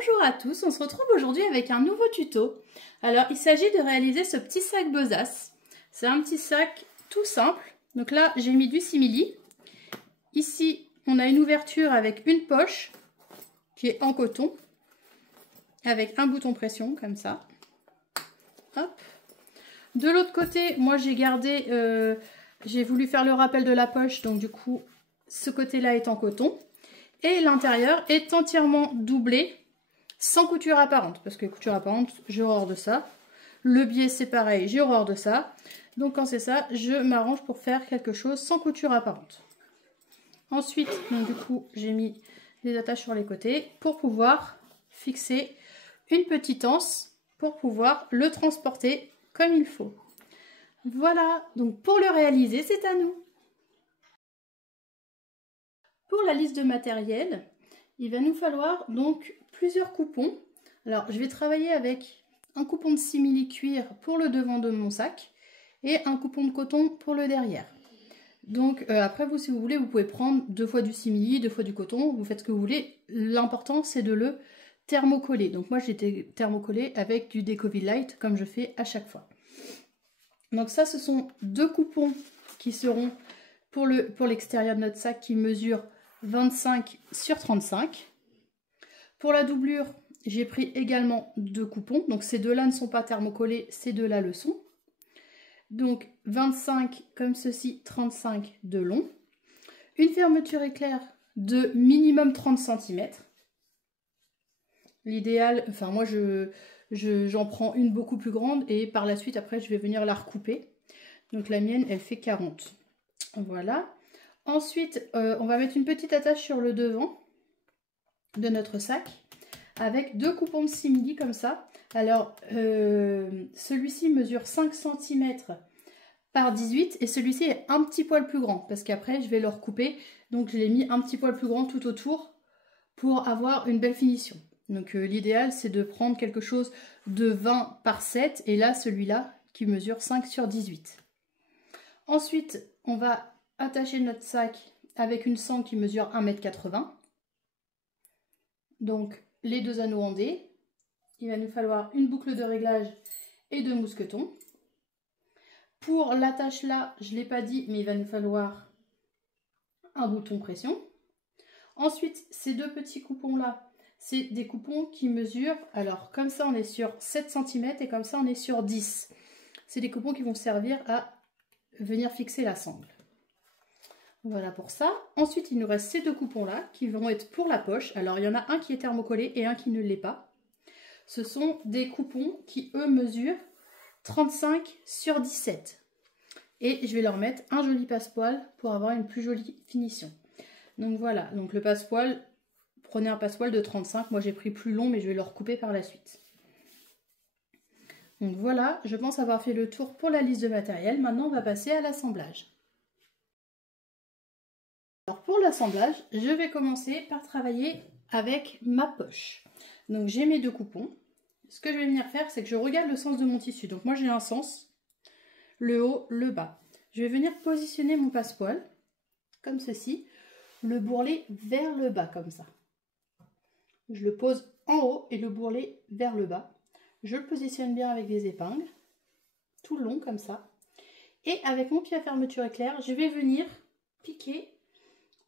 Bonjour à tous, on se retrouve aujourd'hui avec un nouveau tuto. Alors il s'agit de réaliser ce petit sac Besace. C'est un petit sac tout simple. Donc là j'ai mis du simili. Ici on a une ouverture avec une poche qui est en coton. Avec un bouton pression comme ça. Hop. De l'autre côté, moi j'ai gardé, j'ai voulu faire le rappel de la poche. Donc du coup ce côté là est en coton. Et l'intérieur est entièrement doublé. Sans couture apparente, parce que couture apparente, j'ai horreur de ça. Le biais, c'est pareil, j'ai horreur de ça. Donc quand c'est ça, je m'arrange pour faire quelque chose sans couture apparente. Ensuite, donc, du coup, j'ai mis des attaches sur les côtés pour pouvoir fixer une petite anse pour pouvoir le transporter comme il faut. Voilà, donc pour le réaliser, c'est à nous. Pour la liste de matériel, il va nous falloir donc plusieurs coupons. Alors, je vais travailler avec un coupon de simili cuir pour le devant de mon sac et un coupon de coton pour le derrière. Donc, après, vous, si vous voulez, vous pouvez prendre 2 fois du simili, 2 fois du coton, vous faites ce que vous voulez. L'important, c'est de le thermocoller. Donc, moi, j'ai thermocollé avec du Decovil Light, comme je fais à chaque fois. Donc, ça, ce sont 2 coupons qui seront pour l'extérieur de notre sac qui mesure 25 sur 35. Pour la doublure, j'ai pris également 2 coupons. Donc ces deux-là ne sont pas thermocollés, ces deux-là le sont. Donc 25 comme ceci, 35 de long. Une fermeture éclair de minimum 30 cm. L'idéal, enfin moi j'en prends une beaucoup plus grande et par la suite après je vais venir la recouper. Donc la mienne elle fait 40. Voilà. Ensuite on va mettre une petite attache sur le devant de notre sac avec 2 coupons de simili comme ça. Alors celui-ci mesure 5 cm par 18 et celui-ci est un petit poil plus grand parce qu'après je vais le recouper, donc je l'ai mis un petit poil plus grand tout autour pour avoir une belle finition. Donc l'idéal c'est de prendre quelque chose de 20 par 7 et là celui-là qui mesure 5 sur 18. Ensuite on va attacher notre sac avec une sangle qui mesure 1,80 m. Donc les 2 anneaux en D. Il va nous falloir une boucle de réglage et 2 mousquetons. Pour l'attache là, je ne l'ai pas dit, mais il va nous falloir un bouton pression. Ensuite, ces 2 petits coupons là, c'est des coupons qui mesurent, alors comme ça on est sur 7 cm et comme ça on est sur 10. C'est des coupons qui vont servir à venir fixer la sangle. Voilà pour ça. Ensuite, il nous reste ces 2 coupons là qui vont être pour la poche. Alors, il y en a un qui est thermocollé et un qui ne l'est pas. Ce sont des coupons qui, eux, mesurent 35 sur 17. Et je vais leur mettre un joli passepoil pour avoir une plus jolie finition. Donc voilà, donc le passepoil, prenez un passepoil de 35. Moi, j'ai pris plus long, mais je vais le recouper par la suite. Donc voilà, je pense avoir fait le tour pour la liste de matériel. Maintenant, on va passer à l'assemblage. Alors pour l'assemblage, je vais commencer par travailler avec ma poche. Donc j'ai mes 2 coupons. Ce que je vais venir faire, c'est que je regarde le sens de mon tissu. Donc moi j'ai un sens, le haut, le bas. Je vais venir positionner mon passepoil, comme ceci, le bourrelet vers le bas, comme ça. Je le pose en haut et le bourrelet vers le bas. Je le positionne bien avec des épingles, tout le long, comme ça. Et avec mon pied à fermeture éclair, je vais venir piquer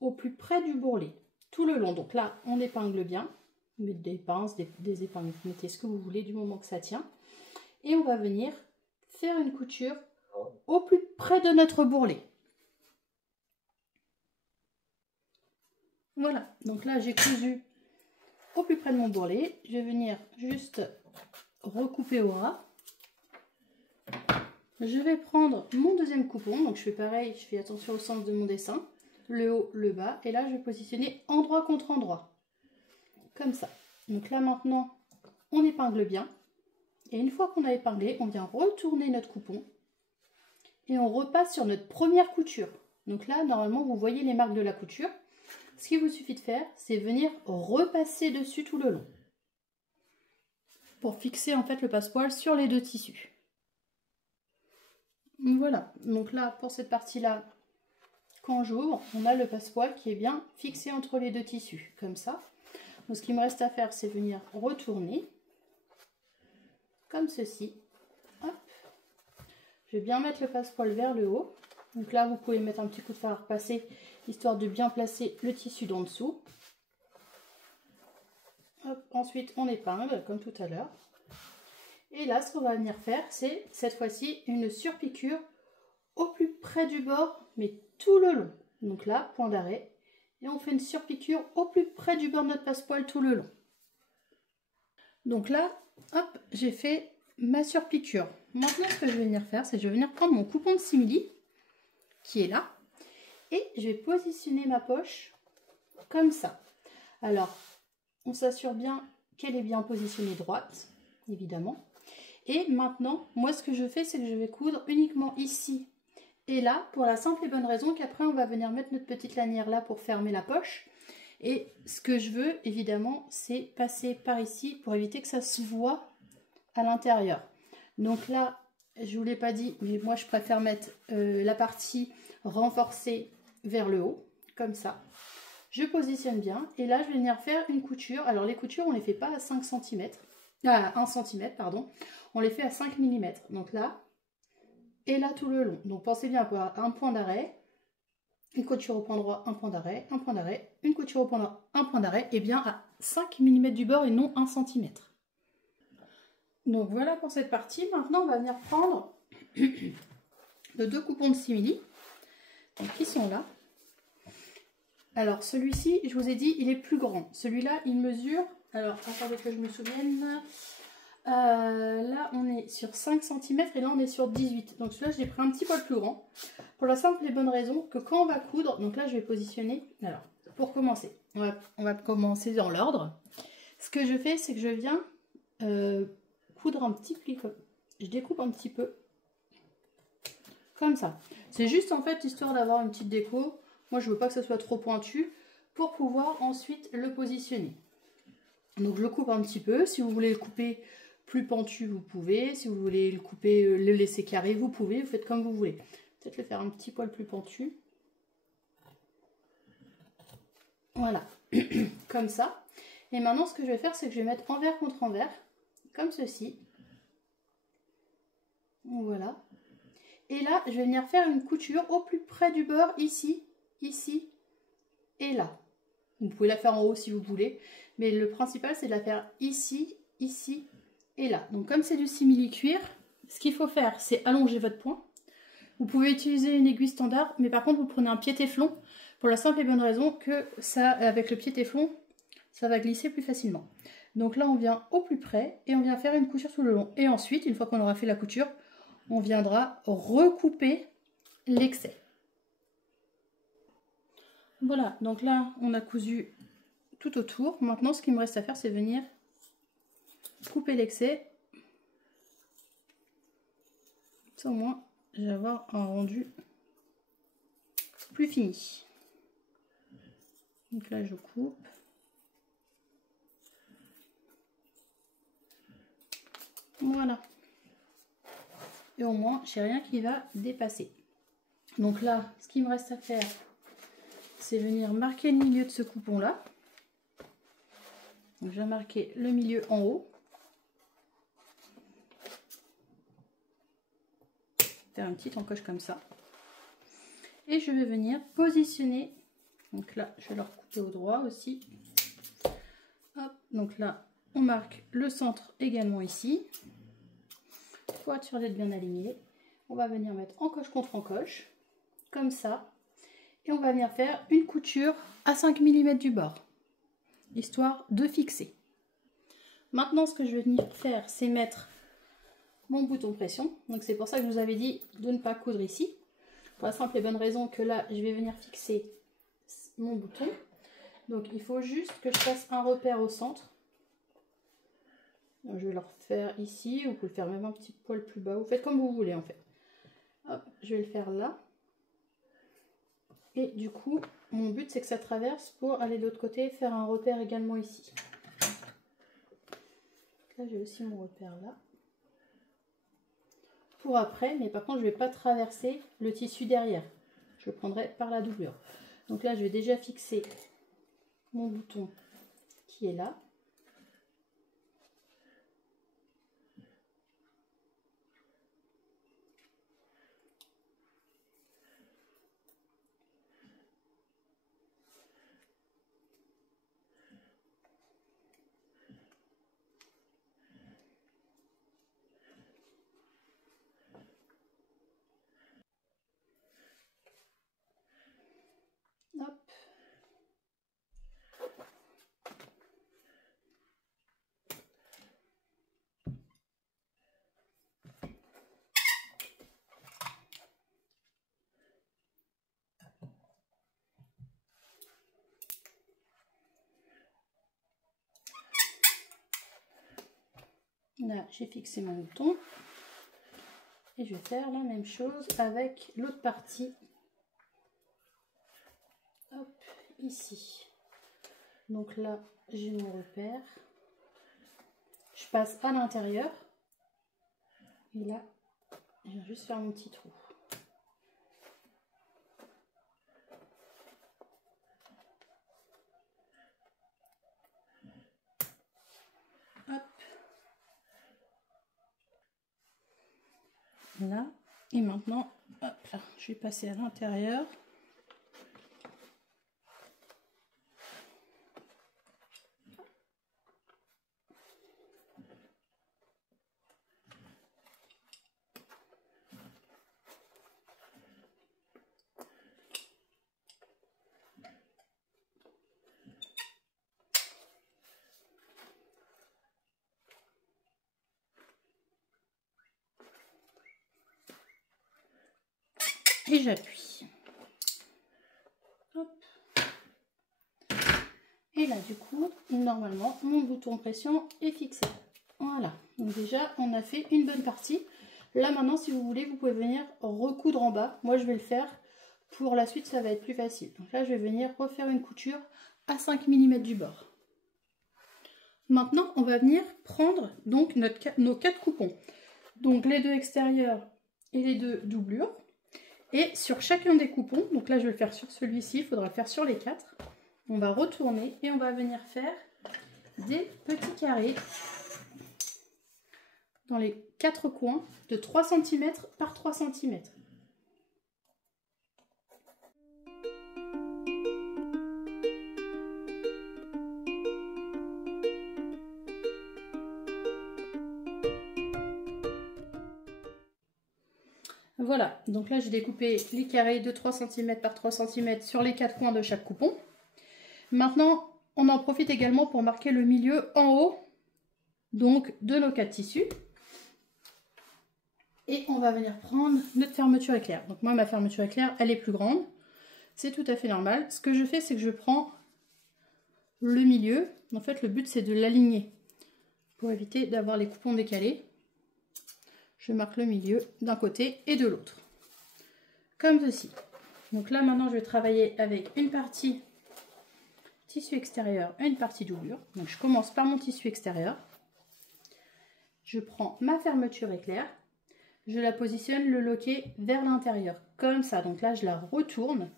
au plus près du bourrelet, tout le long. Donc là, on épingle bien. Vous mettez des pinces, des épingles, vous mettez ce que vous voulez du moment que ça tient. Et on va venir faire une couture au plus près de notre bourrelet. Voilà, donc là j'ai cousu au plus près de mon bourrelet. Je vais venir juste recouper au ras. Je vais prendre mon 2e coupon, donc je fais pareil, je fais attention au sens de mon dessin. Le haut, le bas, et là je vais positionner endroit contre endroit, comme ça. Donc là maintenant, on épingle bien, et une fois qu'on a épinglé, on vient retourner notre coupon, et on repasse sur notre première couture. Donc là, normalement, vous voyez les marques de la couture. Ce qu'il vous suffit de faire, c'est venir repasser dessus tout le long, pour fixer en fait le passepoil sur les 2 tissus. Voilà, donc là, pour cette partie-là, quand j'ouvre, on a le passepoil qui est bien fixé entre les 2 tissus, comme ça. Donc ce qu'il me reste à faire, c'est venir retourner comme ceci. Hop. Je vais bien mettre le passepoil vers le haut. Donc là, vous pouvez mettre un petit coup de fer à repasser, histoire de bien placer le tissu d'en dessous. Hop. Ensuite, on épingle, comme tout à l'heure. Et là, ce qu'on va venir faire, c'est cette fois-ci une surpiqûre au plus près du bord, mais tout le long. Donc là, point d'arrêt. Et on fait une surpiqûre au plus près du bord de notre passepoil tout le long. Donc là, hop, j'ai fait ma surpiqûre. Maintenant, ce que je vais venir faire, c'est que je vais venir prendre mon coupon de simili, qui est là, et je vais positionner ma poche comme ça. Alors, on s'assure bien qu'elle est bien positionnée droite, évidemment. Et maintenant, moi, ce que je fais, c'est que je vais coudre uniquement ici et là, pour la simple et bonne raison qu'après, on va venir mettre notre petite lanière là pour fermer la poche. Et ce que je veux, évidemment, c'est passer par ici pour éviter que ça se voit à l'intérieur. Donc là, je ne vous l'ai pas dit, mais moi, je préfère mettre la partie renforcée vers le haut, comme ça. Je positionne bien. Et là, je vais venir faire une couture. Alors, les coutures, on ne les fait pas à 5 cm. À 1 cm, pardon. On les fait à 5 mm. Donc là, et là, tout le long. Donc, pensez bien à un point d'arrêt. Une couture au point droit, un point d'arrêt, un point d'arrêt, une couture au point droit, un point d'arrêt, et bien à 5 mm du bord et non 1 cm. Donc voilà pour cette partie. Maintenant, on va venir prendre les 2 coupons de simili, donc qui sont là. Alors celui-ci, je vous ai dit, il est plus grand. Celui-là, il mesure, alors attendez que je me souvienne, là on est sur 5 cm et là on est sur 18. Donc celui-là, j'ai pris un petit poil plus grand. Pour la simple et bonne raison que quand on va coudre, donc là je vais positionner, alors pour commencer, on va commencer dans l'ordre. Ce que je fais, c'est que je viens coudre un petit pli, je découpe un petit peu, comme ça. C'est juste en fait histoire d'avoir une petite déco. Moi je veux pas que ça soit trop pointu pour pouvoir ensuite le positionner. Donc je le coupe un petit peu, si vous voulez le couper plus pentu vous pouvez, si vous voulez le couper, le laisser carré vous pouvez, vous faites comme vous voulez. Peut-être le faire un petit poil plus pentu. Voilà, comme ça. Et maintenant, ce que je vais faire, c'est que je vais mettre envers contre envers, comme ceci. Voilà. Et là, je vais venir faire une couture au plus près du bord, ici, ici et là. Vous pouvez la faire en haut si vous voulez, mais le principal, c'est de la faire ici, ici et là. Donc, comme c'est du simili-cuir, ce qu'il faut faire, c'est allonger votre point. Vous pouvez utiliser une aiguille standard, mais par contre, vous prenez un pied-téflon pour la simple et bonne raison que ça, avec le pied-téflon, ça va glisser plus facilement. Donc là, on vient au plus près et on vient faire une couture tout le long. Et ensuite, une fois qu'on aura fait la couture, on viendra recouper l'excès. Voilà, donc là, on a cousu tout autour. Maintenant, ce qu'il me reste à faire, c'est venir couper l'excès. Ça, au moins, je vais avoir un rendu plus fini. Donc là, je coupe. Voilà. Et au moins, j'ai rien qui va dépasser. Donc là, ce qu'il me reste à faire, c'est venir marquer le milieu de ce coupon-là. Donc, je vais marquer le milieu en haut. Faire une petite encoche comme ça. Et je vais venir positionner. Donc là, je vais le recouper au droit aussi. Hop, donc là, on marque le centre également ici. Pour être sûr d'être bien aligné. On va venir mettre encoche contre encoche. Comme ça. Et on va venir faire une couture à 5 mm du bord. Histoire de fixer. Maintenant, ce que je vais venir faire, c'est mettre mon bouton pression. Donc c'est pour ça que je vous avais dit de ne pas coudre ici. Pour la simple et bonne raison que là, je vais venir fixer mon bouton. Donc il faut juste que je fasse un repère au centre. Donc, je vais le refaire ici. Vous pouvez le faire même un petit poil plus bas. Vous faites comme vous voulez en fait. Hop, je vais le faire là. Et du coup, mon but c'est que ça traverse pour aller de l'autre côté et faire un repère également ici. Là, j'ai aussi mon repère là. Pour après, mais par contre, je ne vais pas traverser le tissu derrière. Je le prendrai par la doublure. Donc là, je vais déjà fixer mon bouton qui qui est là. Hop. Là, j'ai fixé mon bouton et je vais faire la même chose avec l'autre partie. Hop, ici. Donc là, j'ai mon repère. Je passe à l'intérieur. Et là, je viens juste faire mon petit trou. Hop. Là. Et maintenant, hop, là, je vais passer à l'intérieur. Et j'appuie. Et là, du coup, normalement, mon bouton pression est fixé. Voilà. Donc déjà, on a fait une bonne partie. Là, maintenant, si vous voulez, vous pouvez venir recoudre en bas. Moi, je vais le faire. Pour la suite, ça va être plus facile. Donc là, je vais venir refaire une couture à 5 mm du bord. Maintenant, on va venir prendre donc nos 4 coupons. Donc les 2 extérieurs et les 2 doublures. Et sur chacun des coupons, donc là je vais le faire sur celui-ci, il faudra le faire sur les 4. On va retourner et on va venir faire des petits carrés dans les 4 coins de 3 cm par 3 cm. Voilà, donc là j'ai découpé les carrés de 3 cm par 3 cm sur les 4 coins de chaque coupon. Maintenant, on en profite également pour marquer le milieu en haut donc de nos 4 tissus. Et on va venir prendre notre fermeture éclair. Donc moi, ma fermeture éclair, elle est plus grande. C'est tout à fait normal. Ce que je fais, c'est que je prends le milieu. En fait, le but, c'est de l'aligner pour éviter d'avoir les coupons décalés. Je marque le milieu d'un côté et de l'autre. Comme ceci. Donc là, maintenant, je vais travailler avec une partie tissu extérieur et une partie doublure. Donc je commence par mon tissu extérieur. Je prends ma fermeture éclair. Je la positionne le loquet vers l'intérieur, comme ça. Donc là, je la retourne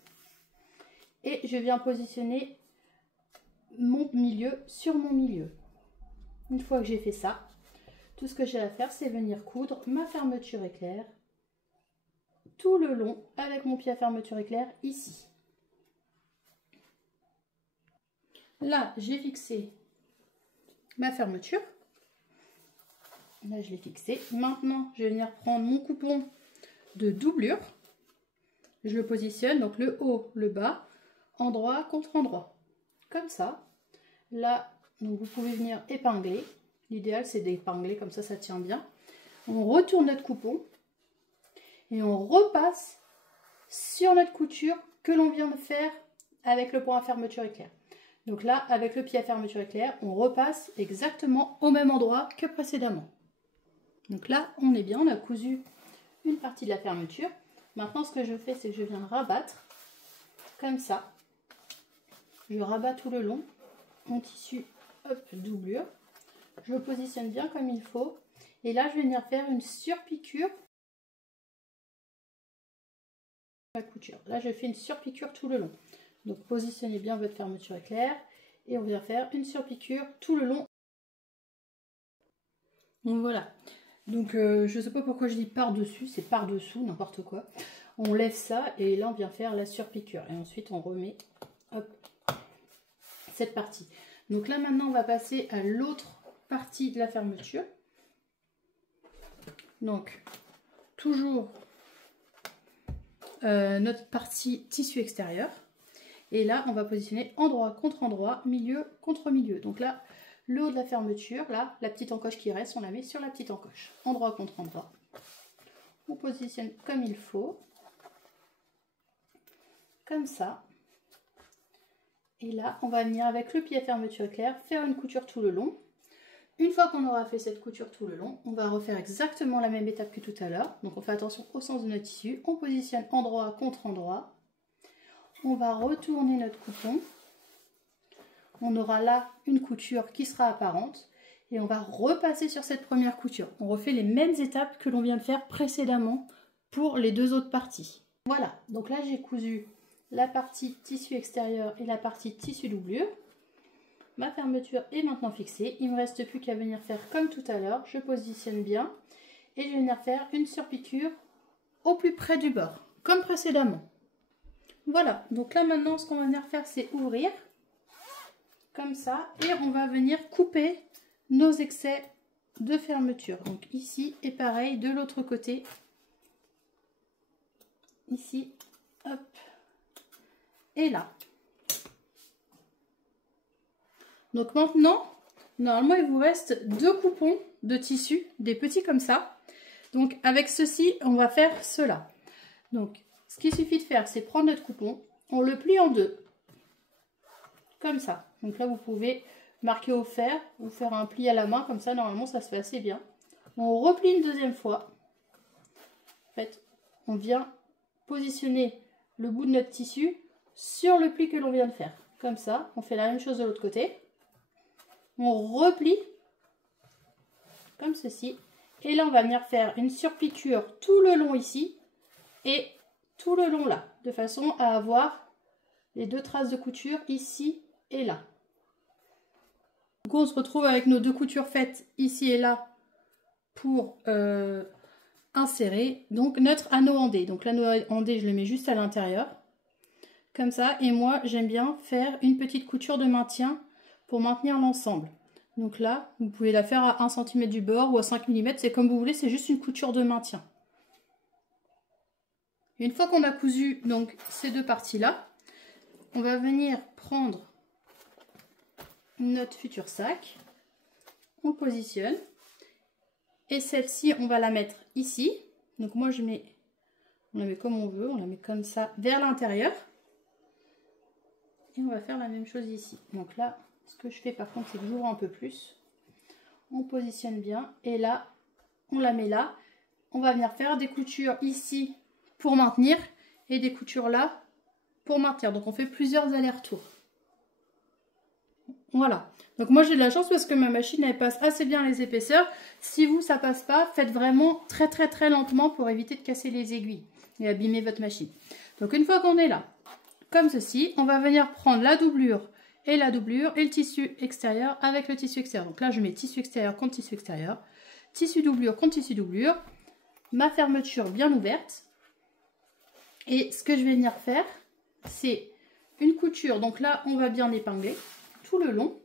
et je viens positionner mon milieu sur mon milieu. Une fois que j'ai fait ça, tout ce que j'ai à faire, c'est venir coudre ma fermeture éclair tout le long avec mon pied à fermeture éclair ici. Là, j'ai fixé ma fermeture. Là, je l'ai fixé. Maintenant, je vais venir prendre mon coupon de doublure. Je le positionne, donc le haut, le bas, endroit contre endroit. Comme ça. Là, donc vous pouvez venir épingler. L'idéal, c'est d'épingler, comme ça tient bien. On retourne notre coupon et on repasse sur notre couture que l'on vient de faire avec le point à fermeture éclair. Donc là, avec le pied à fermeture éclair, on repasse exactement au même endroit que précédemment. Donc là, on est bien, on a cousu une partie de la fermeture. Maintenant, ce que je fais, c'est que je viens rabattre, comme ça. Je rabats tout le long, mon tissu, hop, doublure. Je le positionne bien comme il faut. Et là, je vais venir faire une surpiqûre. La couture. Là, je fais une surpiqûre tout le long. Donc, positionnez bien votre fermeture éclair. Et on vient faire une surpiqûre tout le long. Donc voilà. Donc je sais pas pourquoi je dis par-dessus, c'est par-dessous, n'importe quoi. On lève ça et là on vient faire la surpiqûre. Et ensuite on remet hop, cette partie. Donc là maintenant on va passer à l'autre partie de la fermeture. Donc toujours notre partie tissu extérieur. Et là on va positionner endroit contre endroit, milieu contre milieu. Donc là le haut de la fermeture, là la petite encoche qui reste, on la met sur la petite encoche. Endroit contre endroit. On positionne comme il faut. Comme ça. Et là, on va venir avec le pied à fermeture éclair, faire une couture tout le long. Une fois qu'on aura fait cette couture tout le long, on va refaire exactement la même étape que tout à l'heure. Donc on fait attention au sens de notre tissu. On positionne endroit contre endroit. On va retourner notre coupon. On aura là une couture qui sera apparente. Et on va repasser sur cette première couture. On refait les mêmes étapes que l'on vient de faire précédemment pour les deux autres parties. Voilà, donc là j'ai cousu la partie tissu extérieur et la partie tissu doublure. Ma fermeture est maintenant fixée. Il ne me reste plus qu'à venir faire comme tout à l'heure. Je positionne bien et je vais venir faire une surpiqûre au plus près du bord, comme précédemment. Voilà, donc là maintenant ce qu'on va venir faire c'est ouvrir, comme ça, et on va venir couper nos excès de fermeture. Donc ici et pareil de l'autre côté. Ici, hop, et là. Donc maintenant, normalement, il vous reste 2 coupons de tissu, des petits comme ça. Donc avec ceci, on va faire cela. Donc, ce qu'il suffit de faire, c'est prendre notre coupon, on le plie en deux, comme ça. Donc là, vous pouvez marquer au fer ou faire un pli à la main, comme ça, normalement, ça se fait assez bien. On replie une deuxième fois. En fait, on vient positionner le bout de notre tissu sur le pli que l'on vient de faire. Comme ça, on fait la même chose de l'autre côté. On replie comme ceci. Et là, on va venir faire une surpiqûre tout le long ici et tout le long là, de façon à avoir les 2 traces de couture ici et là. Donc on se retrouve avec nos 2 coutures faites ici et là pour insérer donc notre anneau en D. Donc l'anneau en D, je le mets juste à l'intérieur, comme ça. Et moi, j'aime bien faire une petite couture de maintien pour maintenir l'ensemble. Donc là, vous pouvez la faire à 1 cm du bord ou à 5 mm, c'est comme vous voulez, c'est juste une couture de maintien. Une fois qu'on a cousu donc ces 2 parties-là, on va venir prendre notre futur sac, on le positionne, et celle-ci, on va la mettre ici. Donc moi, on la met comme on veut, on la met comme ça vers l'intérieur. Et on va faire la même chose ici. Donc là, ce que je fais par contre, c'est que j'ouvre un peu plus. On positionne bien. Et là, on la met là. On va venir faire des coutures ici pour maintenir. Et des coutures là pour maintenir. Donc on fait plusieurs allers-retours. Voilà. Donc moi j'ai de la chance parce que ma machine elle passe assez bien les épaisseurs. Si vous ça passe pas, faites vraiment très très très lentement pour éviter de casser les aiguilles et abîmer votre machine. Donc une fois qu'on est là, comme ceci, on va venir prendre la doublure et le tissu extérieur avec le tissu extérieur. Donc là je mets tissu extérieur contre tissu extérieur, tissu doublure contre tissu doublure, ma fermeture bien ouverte. Et ce que je vais venir faire, c'est une couture. Donc là on va bien épingler tout le long.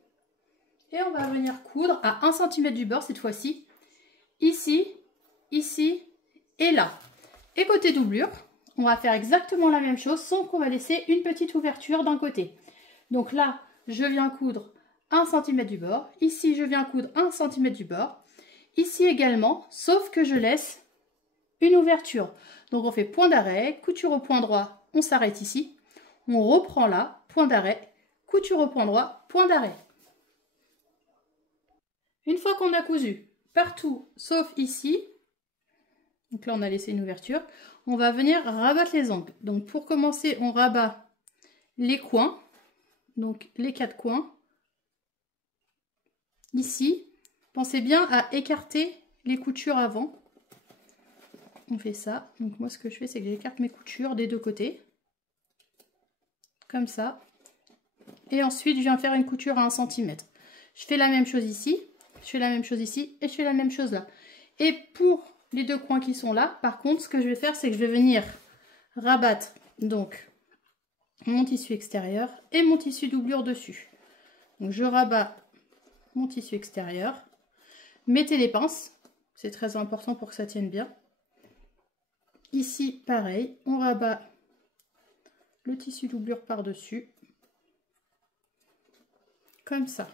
Et on va venir coudre à 1 cm du bord cette fois-ci. Ici, ici et là. Et côté doublure, on va faire exactement la même chose, sauf qu'on va laisser une petite ouverture d'un côté. Donc là, je viens coudre 1 cm du bord. Ici, je viens coudre 1 cm du bord. Ici également, sauf que je laisse une ouverture. Donc on fait point d'arrêt, couture au point droit, on s'arrête ici. On reprend là, point d'arrêt, couture au point droit, point d'arrêt. Une fois qu'on a cousu partout sauf ici, donc là on a laissé une ouverture, on va venir rabattre les angles. Donc pour commencer, on rabat les coins, donc les 4 coins. Ici, pensez bien à écarter les coutures avant. On fait ça. Donc moi ce que je fais, c'est que j'écarte mes coutures des 2 côtés. Comme ça. Et ensuite, je viens faire une couture à 1 cm. Je fais la même chose ici, je fais la même chose ici et je fais la même chose là. Et pour les deux coins qui sont là, par contre, ce que je vais faire, c'est que je vais venir rabattre donc mon tissu extérieur et mon tissu doublure dessus. Donc je rabats mon tissu extérieur. Mettez les pinces, c'est très important pour que ça tienne bien. Ici, pareil, on rabat le tissu doublure par-dessus. Comme ça.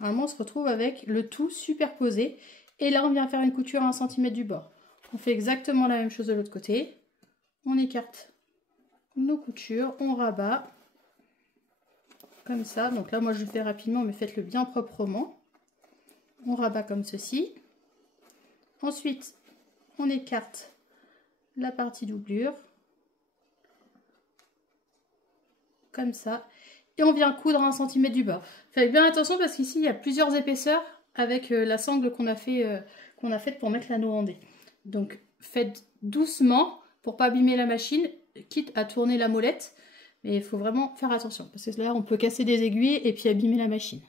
Normalement, on se retrouve avec le tout superposé. Et là, on vient faire une couture à 1 cm du bord. On fait exactement la même chose de l'autre côté. On écarte nos coutures, on rabat. Comme ça. Donc là, moi, je le fais rapidement, mais faites-le bien proprement. On rabat comme ceci. Ensuite, on écarte la partie doublure. Comme ça. Et on vient coudre à 1 cm du bord. Faites bien attention parce qu'ici, il y a plusieurs épaisseurs avec la sangle qu'on a faite pour mettre l'anneau en D. Donc, faites doucement pour pas abîmer la machine, quitte à tourner la molette. Mais il faut vraiment faire attention parce que là, on peut casser des aiguilles et puis abîmer la machine.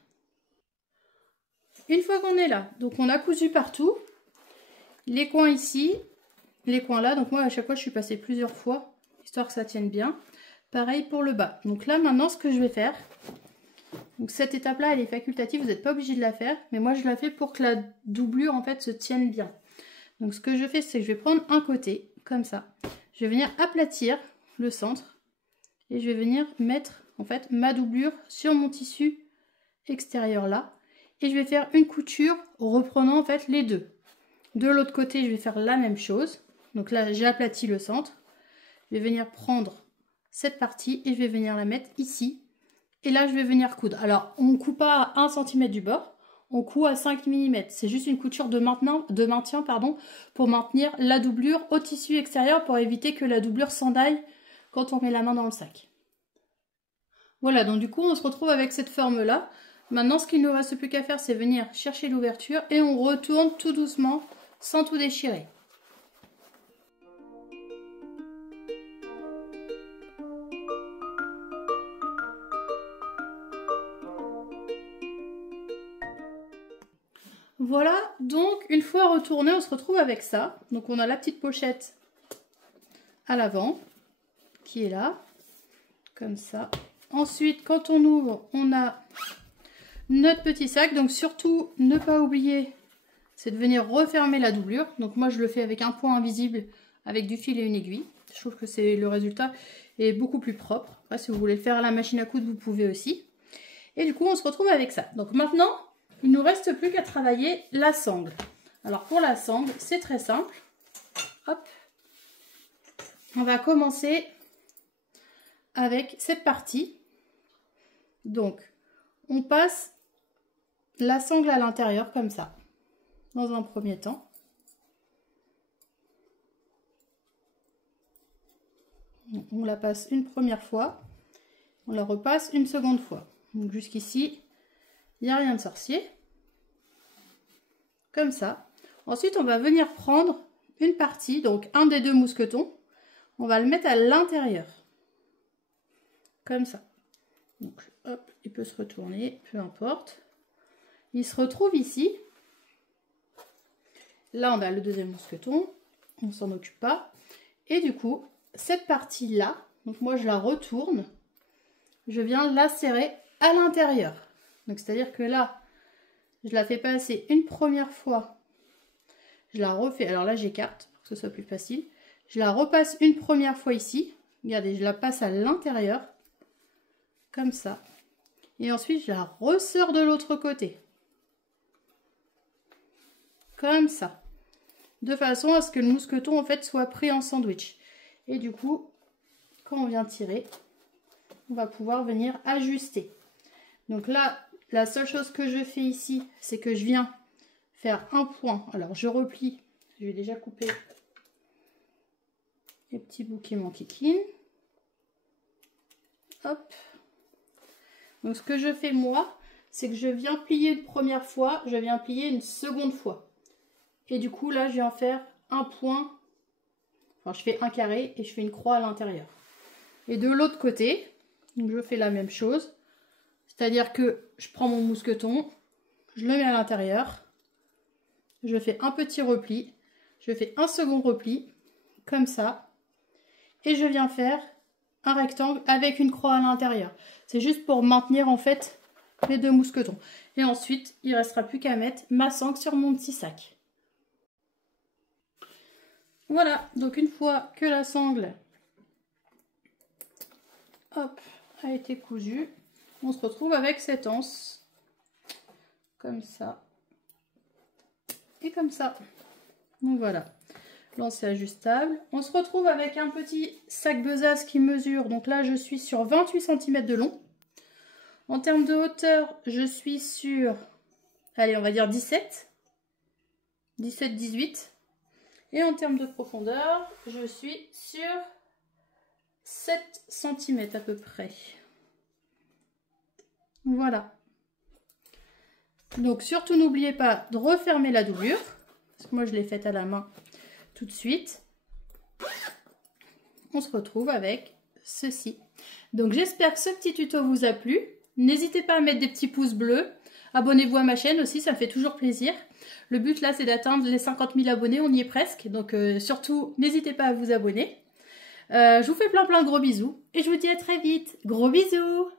Une fois qu'on est là, donc on a cousu partout. Les coins ici, les coins là. Donc moi, à chaque fois, je suis passée plusieurs fois, histoire que ça tienne bien. Pareil pour le bas. Donc là, maintenant, ce que je vais faire... Donc cette étape-là, elle est facultative, vous n'êtes pas obligé de la faire. Mais moi, je la fais pour que la doublure, en fait, se tienne bien. Donc ce que je fais, c'est que je vais prendre un côté, comme ça. Je vais venir aplatir le centre. Et je vais venir mettre, en fait, ma doublure sur mon tissu extérieur là. Et je vais faire une couture reprenant, en fait, les deux. De l'autre côté, je vais faire la même chose. Donc là, j'ai aplati le centre. Je vais venir prendre cette partie et je vais venir la mettre ici. Et là, je vais venir coudre. Alors, on ne coud pas à 1 cm du bord, on coud à 5 mm. C'est juste une couture de maintien pour maintenir la doublure au tissu extérieur pour éviter que la doublure s'endaille quand on met la main dans le sac. Voilà, donc du coup, on se retrouve avec cette forme-là. Maintenant, ce qu'il ne nous reste plus qu'à faire, c'est venir chercher l'ouverture et on retourne tout doucement sans tout déchirer. Voilà, donc une fois retourné, on se retrouve avec ça. Donc on a la petite pochette à l'avant qui est là, comme ça. Ensuite, quand on ouvre, on a notre petit sac. Donc surtout, ne pas oublier, c'est de venir refermer la doublure. Donc moi, je le fais avec un point invisible, avec du fil et une aiguille. Je trouve que le résultat est beaucoup plus propre. Après, si vous voulez le faire à la machine à coudre, vous pouvez aussi. Et du coup, on se retrouve avec ça. Donc maintenant... il ne nous reste plus qu'à travailler la sangle. Alors pour la sangle, c'est très simple. Hop. On va commencer avec cette partie. Donc, on passe la sangle à l'intérieur comme ça, dans un premier temps. On la passe une première fois, on la repasse une seconde fois. Donc jusqu'ici, il n'y a rien de sorcier. Comme ça. Ensuite, on va venir prendre une partie, donc un des deux mousquetons. On va le mettre à l'intérieur. Comme ça. Donc, hop, il peut se retourner, peu importe. Il se retrouve ici. Là, on a le deuxième mousqueton. On ne s'en occupe pas. Et du coup, cette partie-là, donc moi, je la retourne. Je viens la serrer à l'intérieur. Donc, c'est-à-dire que là, je la fais passer une première fois. Je la refais. Alors là, j'écarte pour que ce soit plus facile. Je la repasse une première fois ici. Regardez, je la passe à l'intérieur. Comme ça. Et ensuite, je la ressors de l'autre côté. Comme ça. De façon à ce que le mousqueton, en fait, soit pris en sandwich. Et du coup, quand on vient tirer, on va pouvoir venir ajuster. Donc là, la seule chose que je fais ici, c'est que je viens faire un point. Alors, je replie. Je vais déjà couper les petits bouts qui m'enquiquinent. Hop. Donc, ce que je fais, moi, c'est que je viens plier une première fois, je viens plier une seconde fois. Et du coup, là, je viens faire un point. Enfin, je fais un carré et je fais une croix à l'intérieur. Et de l'autre côté, je fais la même chose. C'est-à-dire que je prends mon mousqueton, je le mets à l'intérieur, je fais un petit repli, je fais un second repli, comme ça, et je viens faire un rectangle avec une croix à l'intérieur. C'est juste pour maintenir en fait les deux mousquetons. Et ensuite, il ne restera plus qu'à mettre ma sangle sur mon petit sac. Voilà, donc une fois que la sangle hop, a été cousue, on se retrouve avec cette anse. Comme ça. Et comme ça. Donc voilà. L'anse est ajustable. On se retrouve avec un petit sac besace qui mesure. Donc là, je suis sur 28 cm de long. En termes de hauteur, je suis sur, allez, on va dire 17. 17-18. Et en termes de profondeur, je suis sur 7 cm à peu près. Voilà. Donc surtout n'oubliez pas de refermer la doublure. Parce que moi je l'ai faite à la main tout de suite. On se retrouve avec ceci. Donc j'espère que ce petit tuto vous a plu. N'hésitez pas à mettre des petits pouces bleus. Abonnez-vous à ma chaîne aussi, ça me fait toujours plaisir. Le but là c'est d'atteindre les 50 000 abonnés, on y est presque. Donc surtout n'hésitez pas à vous abonner. Je vous fais plein de gros bisous. Et je vous dis à très vite. Gros bisous!